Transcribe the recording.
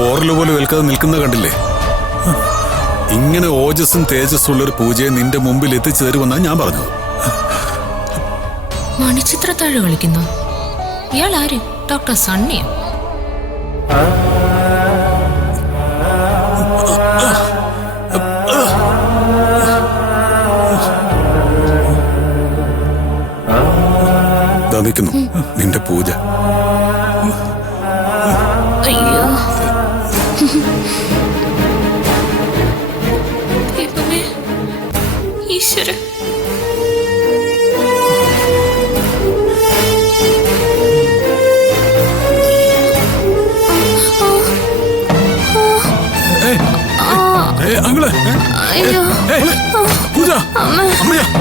പോറല് പോലെ വിൽക്കാതെ നിൽക്കുന്ന കണ്ടില്ലേ? ഇങ്ങനെ ഓജസ്സും തേജസ്സും ഉള്ളൊരു പൂജയെ നിന്റെ മുമ്പിൽ എത്തിച്ചു തരുമെന്നാ ഞാൻ പറഞ്ഞത്. മണിച്ചിത്രത്താഴ് കളിക്കുന്നു. ഇയാൾ ആര്? ഡോക്ടർ സണ്ണിയോ? നിൽക്കുന്നു നിന്റെ പൂജ. അയ്യോ, ദൈവമേ, ഈശ്വര. അങ്ങളെ അയ്യോ, പൂജ അമ്മയാ.